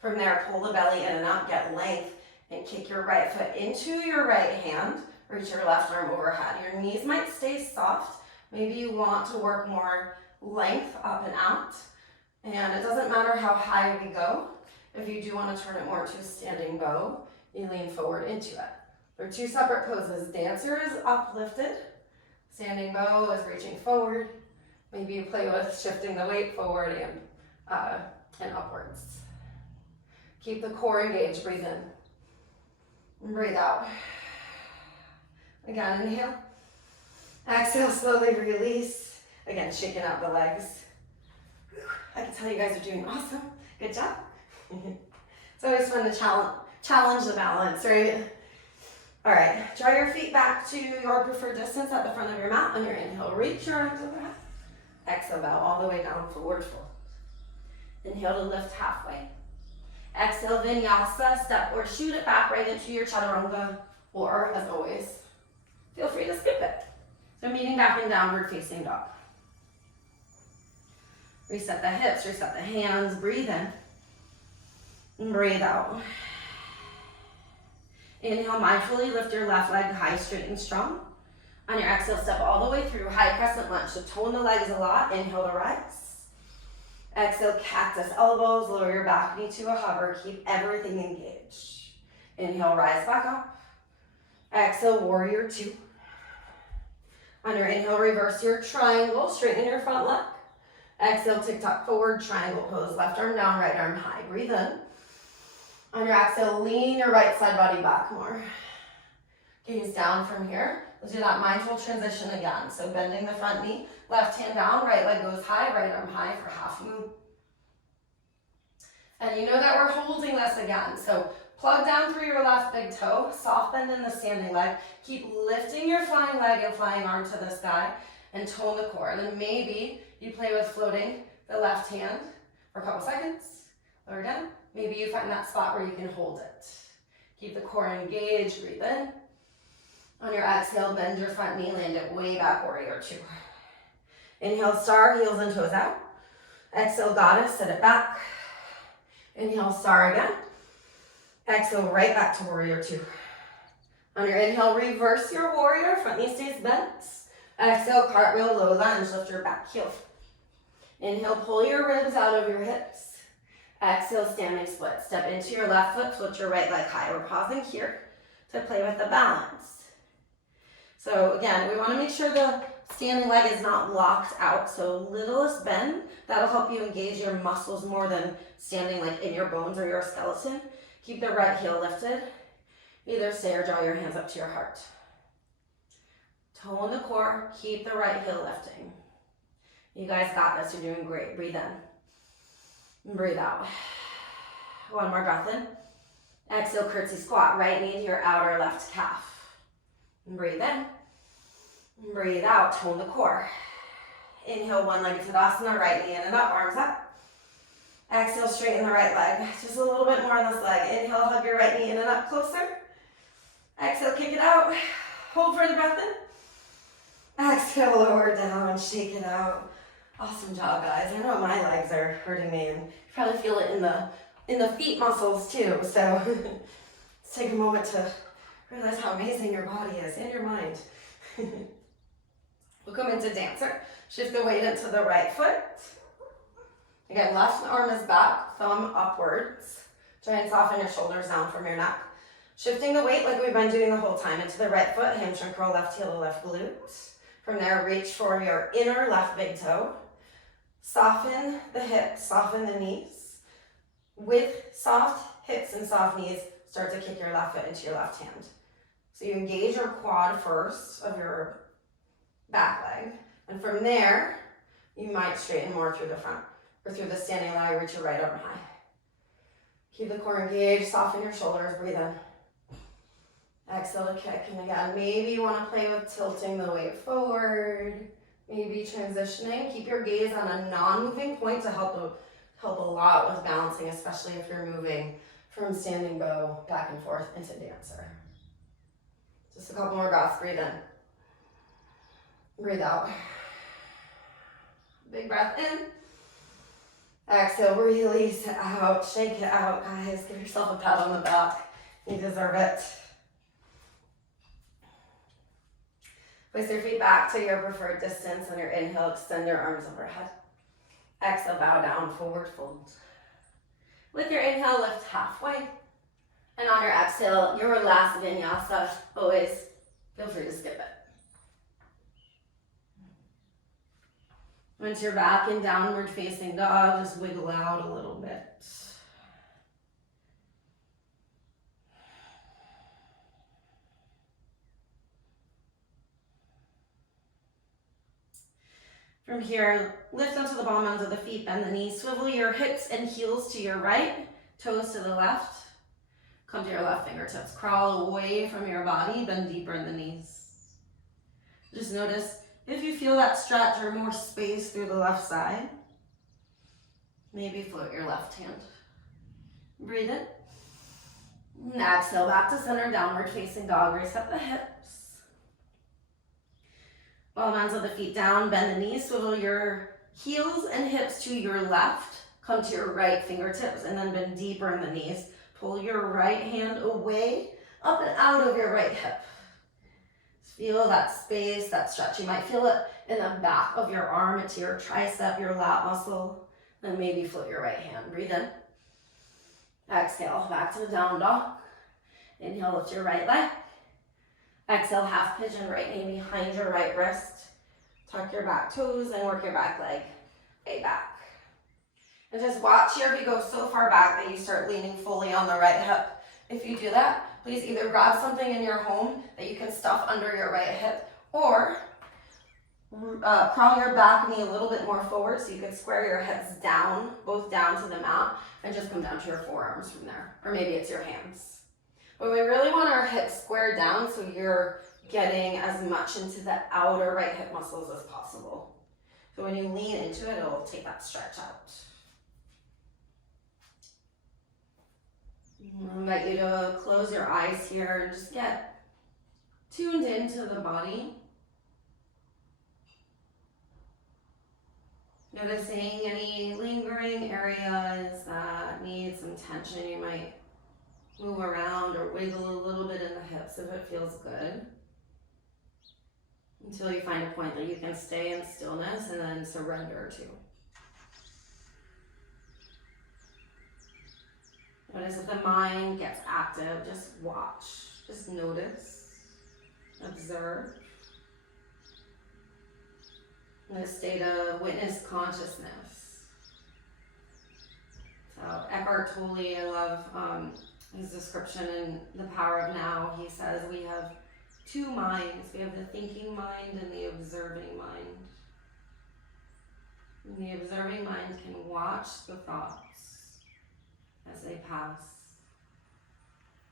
From there, pull the belly in and up, get length, and kick your right foot into your right hand. Reach your left arm overhead. Your knees might stay soft. Maybe you want to work more length up and out. And it doesn't matter how high we go. If you do want to turn it more to a standing bow, you lean forward into it. There are two separate poses. Dancer is uplifted. Standing bow is reaching forward. Maybe you play with shifting the weight forward and upwards. Keep the core engaged. Breathe in. And breathe out. Again, inhale. Exhale, slowly release. Again, shaking out the legs. I can tell you guys are doing awesome. Good job. It's always fun to challenge the balance, right? All right, draw your feet back to your preferred distance at the front of your mat. On your inhale, reach your arms overhead. Exhale, bow all the way down, forward fold. Inhale to lift halfway. Exhale, Vinyasa, step or shoot it back right into your chaturanga, or as always, feel free to skip it. So meeting back in downward facing dog. Reset the hips, reset the hands, breathe in, and breathe out. Inhale, mindfully lift your left leg high, straight and strong. On your exhale, step all the way through high crescent lunge. So tone the legs a lot. Inhale to rise. Exhale, cactus elbows. Lower your back knee to a hover. Keep everything engaged. Inhale, rise back up. Exhale, warrior two. On your inhale, reverse your triangle. Straighten your front leg. Exhale, tick-tock forward, triangle pose. Left arm down, right arm high. Breathe in. On your exhale, lean your right side body back more. Gaze down from here. Let's do that mindful transition again. So bending the front knee, left hand down, right leg goes high, right arm high for half moon. And you know that we're holding this again. So plug down through your left big toe, soft bend in the standing leg. Keep lifting your flying leg and flying arm to the sky and tone the core. And then maybe you play with floating the left hand for a couple seconds. Lower down. Maybe you find that spot where you can hold it. Keep the core engaged, breathe in. On your exhale, bend your front knee, land it way back, warrior two. Inhale, star, heels and toes out. Exhale, goddess, sit it back. Inhale, star again. Exhale, right back to warrior two. On your inhale, reverse your warrior, front knee stays bent. Exhale, cartwheel, low lunge, lift your back heel. Inhale, pull your ribs out of your hips. Exhale, standing split. Step into your left foot, flip your right leg high. We're pausing here to play with the balance. So again, we want to make sure the standing leg is not locked out. So littlest bend, that'll help you engage your muscles more than standing like in your bones or your skeleton. Keep the right heel lifted. Either stay or draw your hands up to your heart. Tone the core, keep the right heel lifting. You guys got this, you're doing great. Breathe in. Breathe out. One more breath in. Exhale, curtsy squat. Right knee to your outer left calf. Breathe in. Breathe out. Tone the core. Inhale, one-legged Tadasana. Right knee in and up, arms up. Exhale, straighten the right leg. Just a little bit more on this leg. Inhale, hug your right knee in and up closer. Exhale, kick it out. Hold for the breath in. Exhale, lower down, shake it out. Awesome job, guys. I know my legs are hurting me, and you probably feel it in the feet muscles too. So let's take a moment to realize how amazing your body is and your mind. We'll come into dancer. Shift the weight into the right foot. Again, left arm is back, thumb upwards. Try and soften your shoulders down from your neck. Shifting the weight like we've been doing the whole time into the right foot, hamstring curl, left heel to left glute. From there, reach for your inner left big toe. Soften the hips, soften the knees. With soft hips and soft knees, start to kick your left foot into your left hand. So you engage your quad first of your back leg. And from there, you might straighten more through the front or through the standing leg, reach your right arm high. Keep the core engaged, soften your shoulders, breathe in. Exhale to kick, and again, maybe you want to play with tilting the weight forward, maybe transitioning. Keep your gaze on a non-moving point to help a lot with balancing, especially if you're moving from standing bow back and forth into dancer. Just a couple more breaths, breathe in. Breathe out. Big breath in. Exhale, release it out, shake it out, guys. Give yourself a pat on the back. You deserve it. Place your feet back to your preferred distance. On your inhale, extend your arms overhead. Exhale, bow down, forward fold. With your inhale, lift halfway. And on your exhale, your last vinyasa, always feel free to skip it. Once you're back in downward facing dog, just wiggle out a little bit. From here, lift onto the bottom ends of the feet, bend the knees, swivel your hips and heels to your right, toes to the left. Come to your left fingertips. Crawl away from your body, bend deeper in the knees. Just notice if you feel that stretch or more space through the left side. Maybe float your left hand. Breathe in. And exhale back to center, downward facing dog. Reset the hips. Bottom ends of the feet down, bend the knees, swivel your heels and hips to your left. Come to your right fingertips and then bend deeper in the knees. Pull your right hand away, up and out of your right hip. Feel that space, that stretch. You might feel it in the back of your arm, into your tricep, your lat muscle. Then maybe float your right hand. Breathe in. Exhale, back to the down dog. Inhale, lift your right leg. Exhale, half pigeon, right knee behind your right wrist. Tuck your back toes and work your back leg way back. And just watch here if you go so far back that you start leaning fully on the right hip. If you do that, please either grab something in your home that you can stuff under your right hip, or crawl your back knee a little bit more forward so you can square your hips down, both down to the mat, and just come down to your forearms from there. Or maybe it's your hands. But we really want our hips squared down so you're getting as much into the outer right hip muscles as possible. So when you lean into it, it'll take that stretch out. I invite you to close your eyes here and just get tuned into the body. Noticing any lingering areas that need some tension. You might move around or wiggle a little bit in the hips if it feels good, until you find a point that you can stay in stillness and then surrender to. Notice if the mind gets active, just watch, just notice, observe. In a state of witness consciousness. So Eckhart Tolle, I love his description in The Power of Now. He says we have two minds. We have the thinking mind and the observing mind. And the observing mind can watch the thoughts as they pass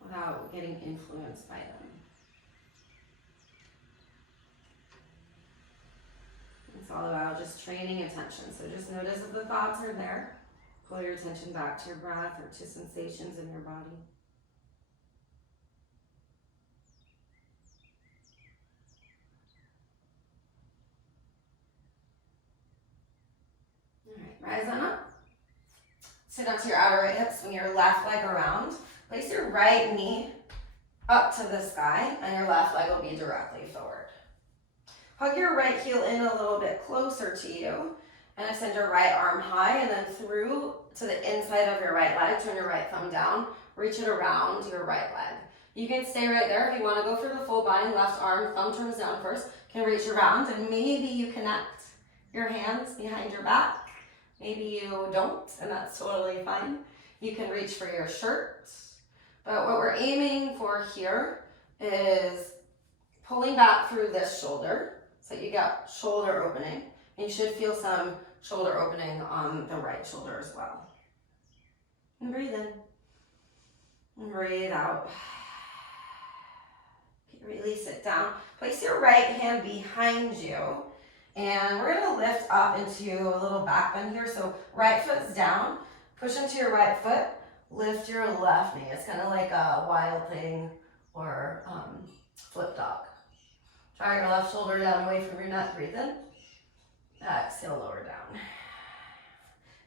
without getting influenced by them. It's all about just training attention. So just notice if the thoughts are there. Pull your attention back to your breath or to sensations in your body. All right, rise on up. Sit up to your outer right hip, swing your left leg around. Place your right knee up to the sky, and your left leg will be directly forward. Hug your right heel in a little bit closer to you, and extend your right arm high, and then through to the inside of your right leg. Turn your right thumb down, reach it around your right leg. You can stay right there. If you want to go for the full bind, left arm, thumb turns down first, can reach around, and maybe you connect your hands behind your back. Maybe you don't, and that's totally fine. You can reach for your shirt, but what we're aiming for here is pulling back through this shoulder. So you got shoulder opening, and you should feel some shoulder opening on the right shoulder as well. And breathe in, and breathe out. Release it down. Place your right hand behind you, and we're gonna lift up into a little back bend here. So right foot's down, push into your right foot, lift your left knee. It's kind of like a wild thing or flip dog. Draw your left shoulder down away from your neck, breathe in. Exhale, lower down.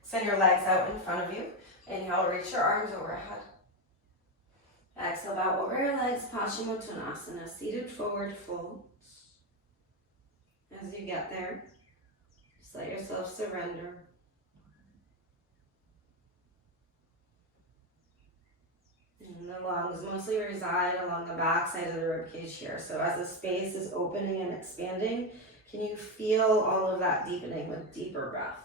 Send your legs out in front of you. Inhale, reach your arms overhead. Exhale, bow over your legs, Uttanasana, seated forward fold. As you get there, just let yourself surrender. And the lungs mostly reside along the back side of the ribcage here. So as the space is opening and expanding, can you feel all of that deepening with deeper breath?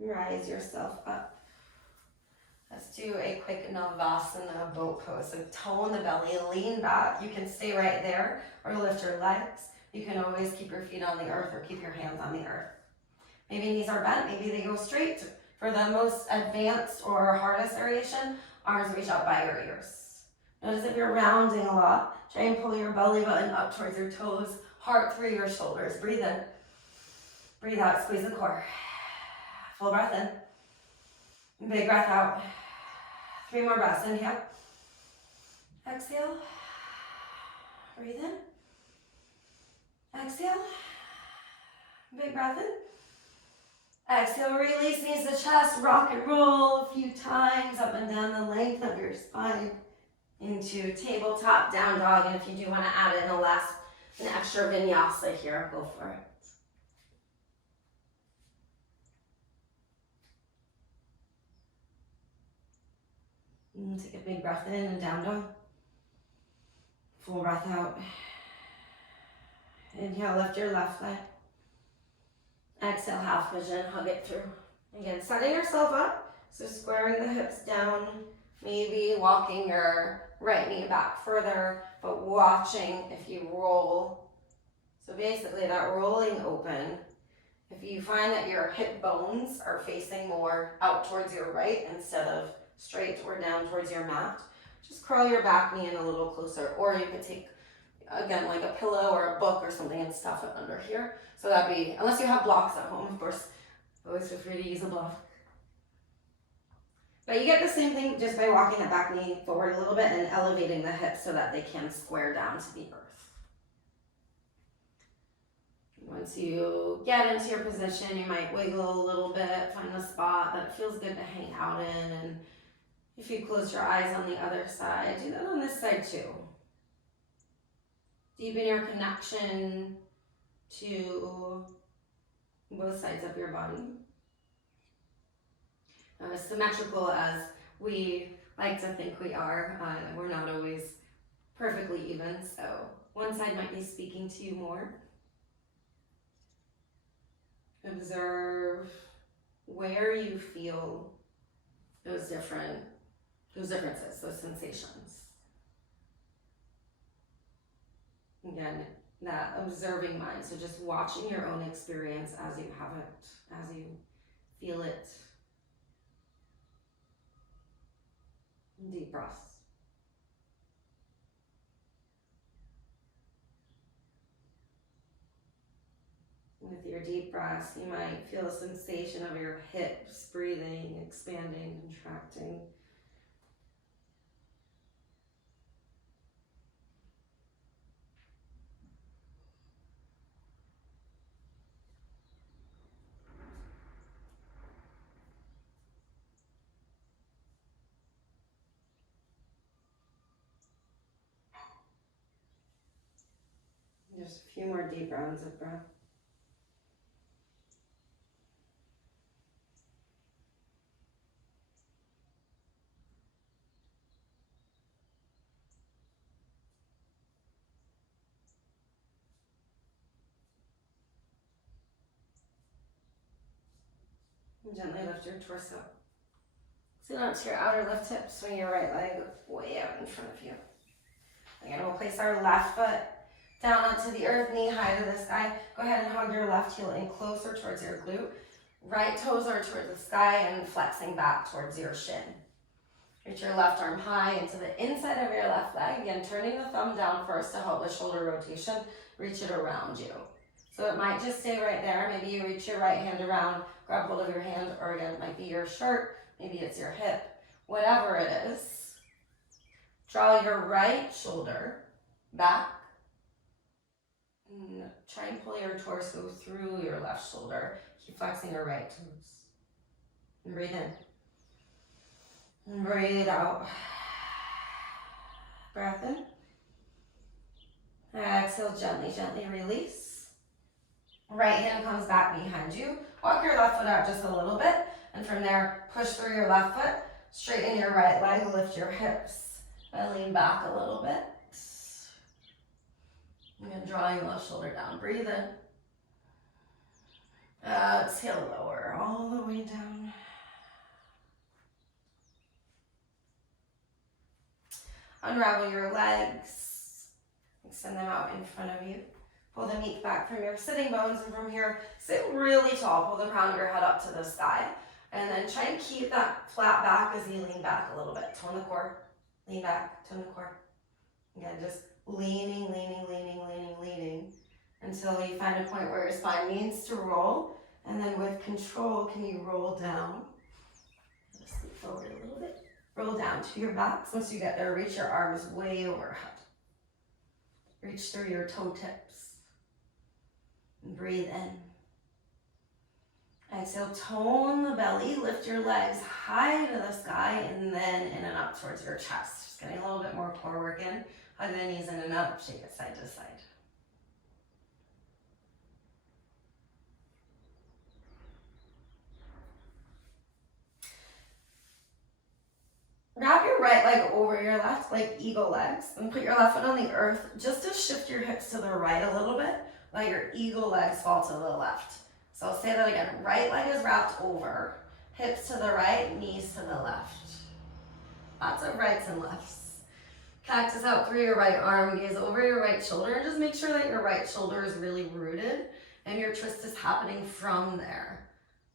Rise yourself up. Let's do a quick Navasana boat pose. So tone the belly, lean back. You can stay right there or lift your legs. You can always keep your feet on the earth or keep your hands on the earth. Maybe knees are bent, maybe they go straight. For the most advanced or hardest variation, arms reach out by your ears. Notice if you're rounding a lot, try and pull your belly button up towards your toes, heart through your shoulders. Breathe in. Breathe out, squeeze the core. Full breath in. Big breath out. 3 more breaths. Inhale. Exhale. Breathe in. Exhale. Big breath in. Exhale, release knees to chest. Rock and roll a few times up and down the length of your spine into tabletop down dog. And if you do want to add in an extra vinyasa here, go for it. And take a big breath in and down dog. Full breath out. Inhale, lift your left leg. Exhale, half pigeon, hug it through. Again, setting yourself up, so squaring the hips down, maybe walking your right knee back further, but watching if you roll. So basically that rolling open. If you find that your hip bones are facing more out towards your right instead of straight or down towards your mat, just curl your back knee in a little closer, or you could take, again, like a pillow or a book or something and stuff it under here. So that'd be, unless you have blocks at home, of course, always feel free to use a block. But you get the same thing just by walking the back knee forward a little bit and elevating the hips so that they can square down to the earth. Once you get into your position, you might wiggle a little bit, find a spot that feels good to hang out in, and if you close your eyes on the other side, do that on this side too. Deepen your connection to both sides of your body. As symmetrical as we like to think we are, we're not always perfectly even, so one side might be speaking to you more. Observe where you feel those differences, those sensations. Again, that observing mind, so just watching your own experience as you have it, as you feel it. Deep breaths. With your deep breaths, you might feel a sensation of your hips breathing, expanding, contracting. Just a few more deep rounds of breath. And gently lift your torso. Sit onto your outer left hip, swing your right leg way out in front of you. Again, we'll place our left foot down onto the earth, knee high to the sky. Go ahead and hug your left heel in closer towards your glute. Right toes are towards the sky and flexing back towards your shin. Reach your left arm high into the inside of your left leg. Again, turning the thumb down first to help with shoulder rotation. Reach it around you. So it might just stay right there. Maybe you reach your right hand around, grab hold of your hand, or again, it might be your shirt, maybe it's your hip. Whatever it is, draw your right shoulder back. And try and pull your torso through your left shoulder. Keep flexing your right toes. And breathe in. And breathe out. Breath in. Exhale, gently, gently release. Right hand comes back behind you. Walk your left foot out just a little bit. And from there, push through your left foot. Straighten your right leg. Lift your hips. And lean back a little bit. And drawing the left shoulder down. Breathe in. Exhale, lower all the way down. Unravel your legs. Extend them out in front of you. Pull the meat back from your sitting bones, and from here, sit really tall. Pull the crown of your head up to the sky. And then try and keep that flat back as you lean back a little bit. Tone the core. Lean back, tone the core. Again, just leaning, leaning, leaning, leaning, leaning until you find a point where your spine needs to roll. And then with control, can you roll down? Just scoot forward a little bit. Roll down to your back. Once you get there, reach your arms way overhead. Reach through your toe tips. And breathe in. Exhale, tone the belly. Lift your legs high to the sky and then in and up towards your chest. Just getting a little bit more core work in. Hug the knees in and up, shake it side to side. Wrap your right leg over your left, like eagle legs, and put your left foot on the earth just to shift your hips to the right a little bit. let your eagle legs fall to the left. So I'll say that again. Right leg is wrapped over, hips to the right, knees to the left. Lots of rights and lefts. Cactus out through your right arm, gaze over your right shoulder, and just make sure that your right shoulder is really rooted and your twist is happening from there.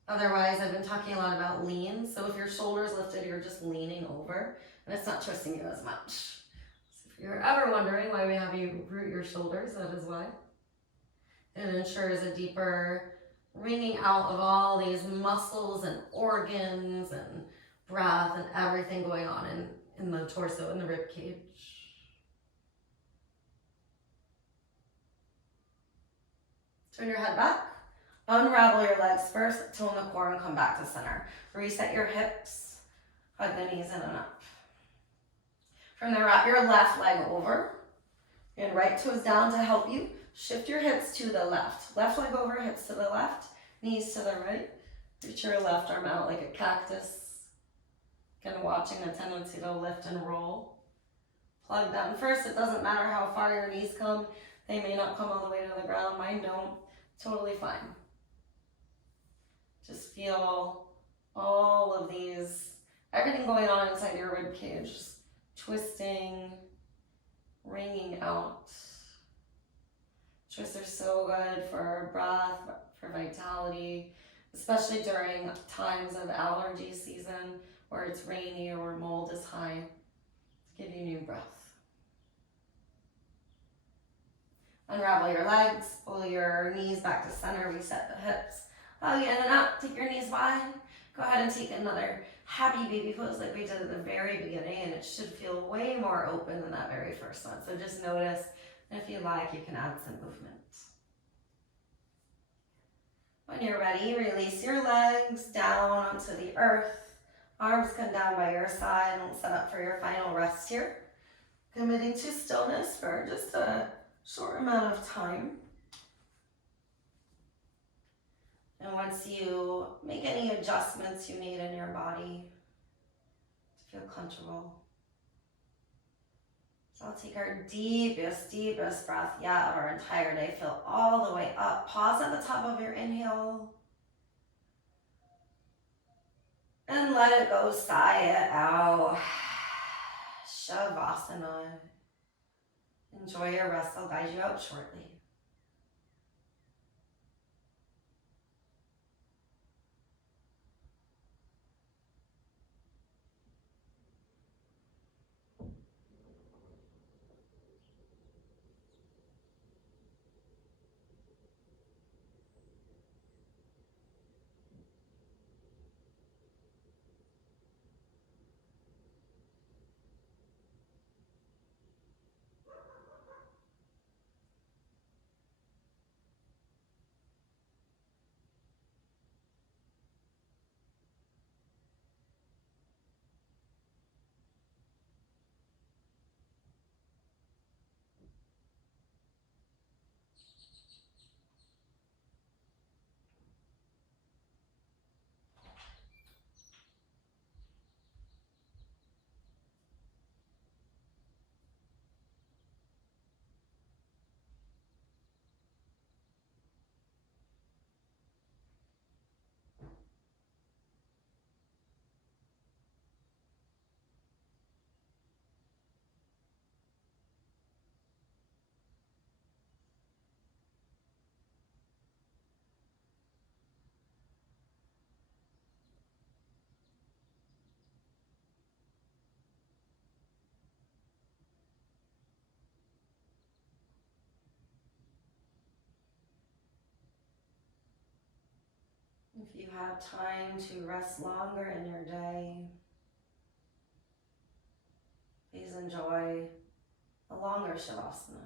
Otherwise, I've been talking a lot about lean, so if your shoulder is lifted, you're just leaning over, and it's not twisting you as much. So if you're ever wondering why we have you root your shoulders, that is why. It ensures a deeper wringing out of all these muscles and organs and breath and everything going on in the torso and the rib cage. Turn your head back. Unravel your legs first, tone the core and come back to center. Reset your hips, hug the knees in and up. From there, wrap your left leg over and right toes down to help you. Shift your hips to the left. Left leg over, hips to the left, knees to the right. Reach your left arm out like a cactus. Kind of watching the tendency to lift and roll. Plug down first. It doesn't matter how far your knees come. They may not come all the way to the ground. Mine don't. Totally fine. Just feel all of these, everything going on inside your rib cage. Just twisting, wringing out. Twists are so good for breath, for vitality, especially during times of allergy season where it's rainy or where mold is high, to give you new breath. Unravel your legs, pull your knees back to center, reset the hips. Hug in and up, take your knees wide. Go ahead and take another happy baby pose like we did at the very beginning, and it should feel way more open than that very first one. So just notice, and if you like, you can add some movement. When you're ready, release your legs down onto the earth. Arms come down by your side and set up for your final rest here. Committing to stillness for just a short amount of time. And once you make any adjustments you need in your body to feel comfortable. So I'll take our deepest breath yet of our entire day. Fill all the way up. Pause at the top of your inhale. And let it go, sigh it out. Savasana. Enjoy your rest. I'll guide you out shortly. If you have time to rest longer in your day, please enjoy a longer Savasana.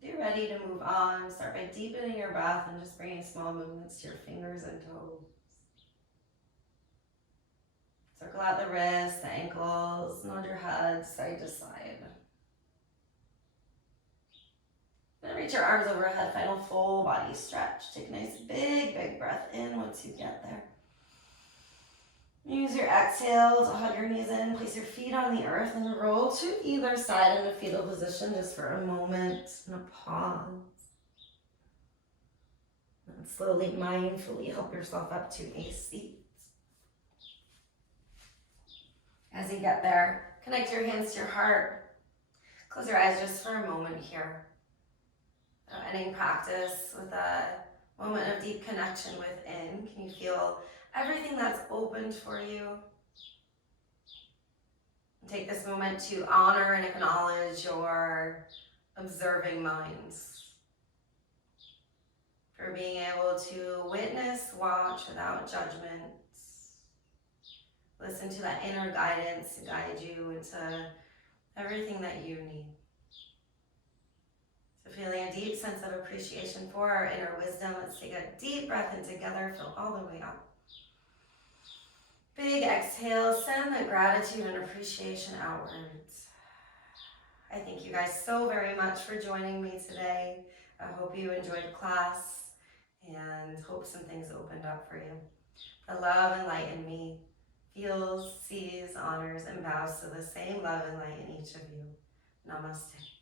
If you're ready to move on, start by deepening your breath and just bringing small movements to your fingers and toes. Circle out the wrists, the ankles, nod your head side to side. Then reach your arms overhead, final full body stretch. Take a nice big breath in once you get there. Use your exhale to hug your knees in, place your feet on the earth, and roll to either side in a fetal position just for a moment and a pause. And slowly, mindfully help yourself up to a seat. As you get there, connect your hands to your heart. Close your eyes just for a moment here. Ending practice with a moment of deep connection within. Can you feel everything that's opened for you? Take this moment to honor and acknowledge your observing minds. For being able to witness, watch without judgment. Listen to that inner guidance to guide you into everything that you need. So feeling a deep sense of appreciation for our inner wisdom. Let's take a deep breath in together, fill all the way up. Big exhale, send the gratitude and appreciation outwards. I thank you guys so very much for joining me today. I hope you enjoyed class and hope some things opened up for you. The love and light in me feels, sees, honors, and bows to the same love and light in each of you. Namaste.